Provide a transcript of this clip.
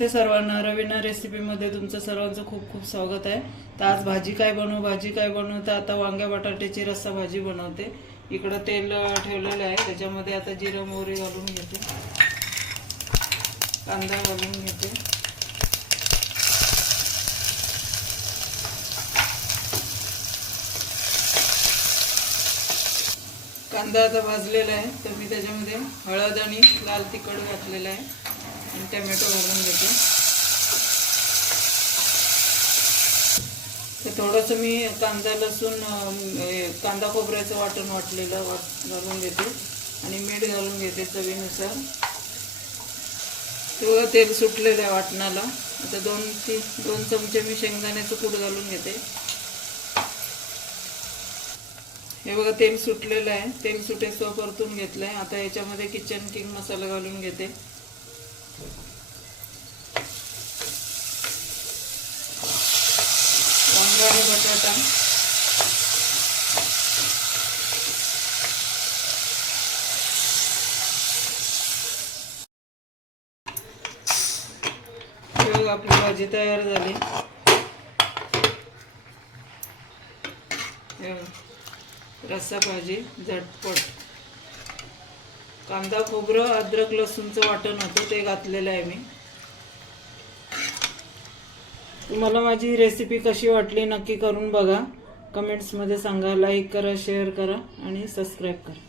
ते सर्वांना रवीना रेसिपीमध्ये तुमचं सर्वांचं खूप खूप स्वागत आहे. तर आज भाजी काय बनवू? भाजी काय बनवू? तर आता वांग्या बटाट्याची रस्सा भाजी बनवते. इकडं तेल ठेवलेलं आहे. त्याच्यामध्ये आता जिरं मोहरी घालून घेते. कांदा घालून घेते. कांदा आता भाजलेला आहे. तर मी त्याच्यामध्ये हळद आणि लाल तिखट घातलेलं आहे. आणि टमॅटो घालून घेते. तर थोडंसं मी कांदा लसूण कांदा खोबऱ्याचं वाटण वाटलेलं वाट घालून घेते आणि मीठ घालून घेते चवीनुसार. तेव्हा तेल सुटलेलं आहे वाटणाला. आता दोन ती दोन चमचे मी शेंगदाण्याचं कूट घालून घेते. हे बघा तेल सुटलेलं आहे. तेल सुटेसं परतून घेतलं आहे आता याच्यामध्ये किचन किंग मसाला घालून घेते. वांगा बटाटा. आपली भाजी तयार झाली. रस्सा भाजी झटपट. कांदा खोबरं अद्रक लसूणचं वाटण होतं ते घातलेलं आहे मी. तुम्हाला माझी रेसिपी कशी वाटली नक्की करून बघा. कमेंट्समध्ये सांगा लाईक करा शेअर करा आणि सबस्क्राईब करा.